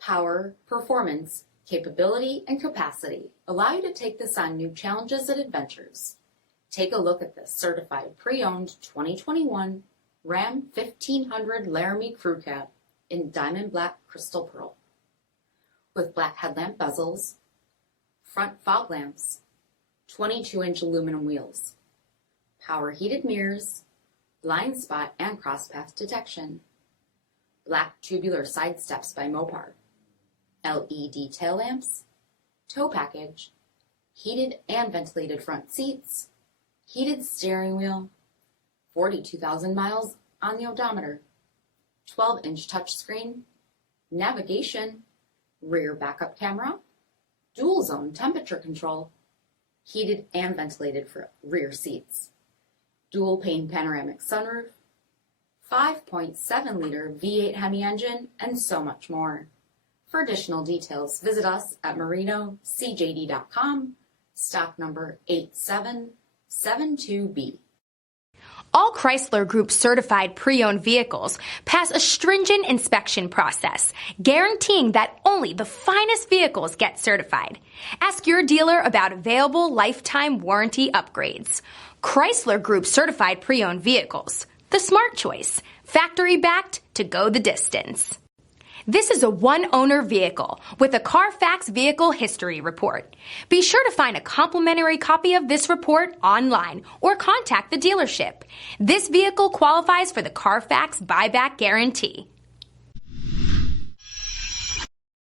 Power, performance, capability, and capacity allow you to take this on new challenges and adventures. Take a look at this certified pre-owned 2021 Ram 1500 Laramie Crew Cab in diamond black crystal pearl. With black headlamp bezels, front fog lamps, 22-inch aluminum wheels, power heated mirrors, blind spot and crosspath detection, black tubular side steps by MOPAR, LED tail lamps, tow package, heated and ventilated front seats, heated steering wheel, 42,000 miles on the odometer, 12-inch touchscreen, navigation, rear backup camera, dual zone temperature control, heated and ventilated rear seats, dual pane panoramic sunroof, 5.7-liter V8 HEMI engine, and so much more. For additional details, visit us at marinocjd.com, stock number 8772B. All Chrysler Group certified pre-owned vehicles pass a stringent inspection process, guaranteeing that only the finest vehicles get certified. Ask your dealer about available lifetime warranty upgrades. Chrysler Group certified pre-owned vehicles, the smart choice, factory backed to go the distance. This is a one-owner vehicle with a CARFAX vehicle history report. Be sure to find a complimentary copy of this report online or contact the dealership. This vehicle qualifies for the CARFAX buyback guarantee.